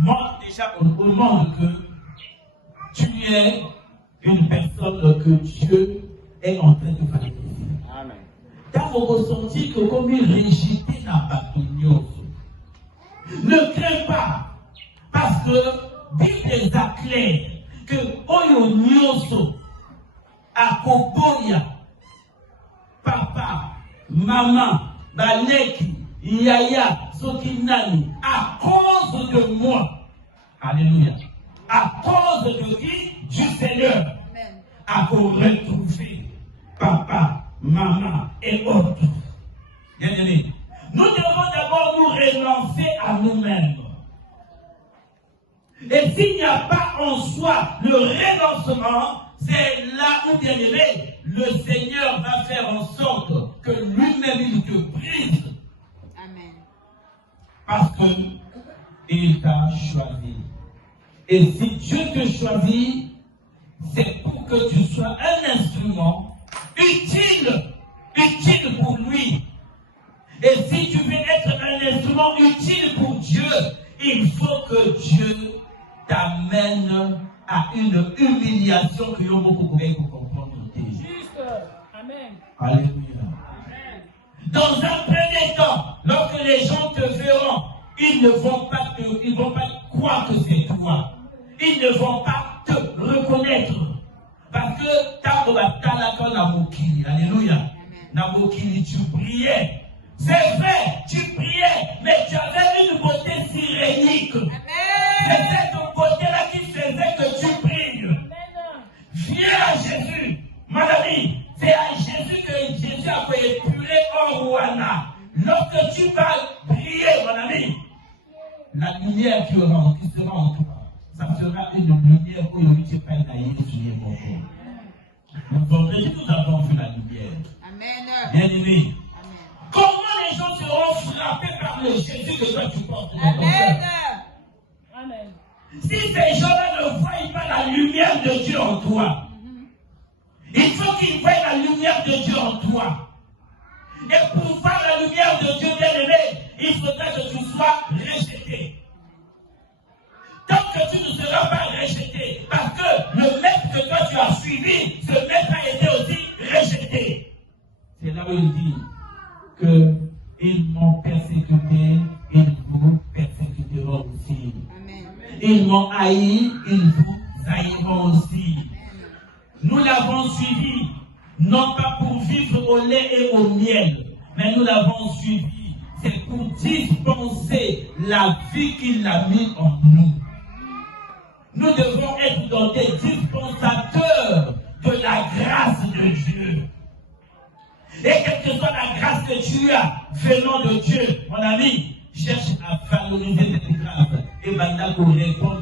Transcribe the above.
montre déjà au monde que tu es une personne que Dieu est en train de faire. Amen. Quand vous ressentez que comme il régit dans la ne crains pas, parce que Bible a clair que Oyo Nyoso, Akoboya, papa, maman, Baleki, Yaya, Sokinani, à cause de moi, alléluia, à cause de qui? Du Seigneur, à vous retrouver papa, maman et autres. Bien-aimés, nous devons d'abord nous relancer à nous-mêmes. Et s'il n'y a pas en soi le relancement, c'est là où, bien aimé, le Seigneur va faire en sorte que lui-même il te brise. Amen. Parce qu'il t'a choisi. Et si Dieu te choisit, c'est pour que tu sois un instrument utile pour lui. Et si tu veux être un instrument utile pour Dieu, il faut que Dieu t'amène à une humiliation que l'on beaucoup pour comprendre. Juste. Amen. Alléluia. Amen. Dans un premier temps, lorsque les gens te verront, ils ne vont pas croire que c'est toi. Ils ne vont pas te reconnaître. Parce que alléluia. Namokili, tu priais. C'est vrai, tu priais, mais tu avais une beauté sirénique. C'est cette beauté-là qui faisait que tu pries. Viens à Jésus, mon ami. C'est à Jésus que Jésus a fait épurer en Rwanda. Lorsque tu vas prier, mon ami, la lumière qui sera en toi, ça sera une lumière où il n'y a pas de vendredi, nous avons vu la lumière. Amen. Bien aimé. Comment les gens seront frappés par le Jésus que toi tu portes? Amen. Amen. Si ces gens-là ne voient pas la lumière de Dieu en toi, il faut qu'ils voient la lumière de Dieu en toi. Et pour voir la lumière de Dieu, bien aimé, il faudra que tu sois rejeté. Tant que tu ne seras pas rejeté, parce que le maître que toi tu as suivi, ce maître a été aussi rejeté. C'est là où il dit qu'ils m'ont persécuté, ils vous persécuteront aussi. Amen. Ils m'ont haï, ils vous haïront aussi. Amen. Nous l'avons suivi, non pas pour vivre au lait et au miel, mais nous l'avons suivi, c'est pour dispenser la vie qu'il a mise en nous. Nous devons être dans des dispensateurs de la grâce de Dieu. Et quelle que soit la grâce que tu as venant de Dieu, mon ami, cherche à valoriser cette grâce. Et maintenant, pour répondre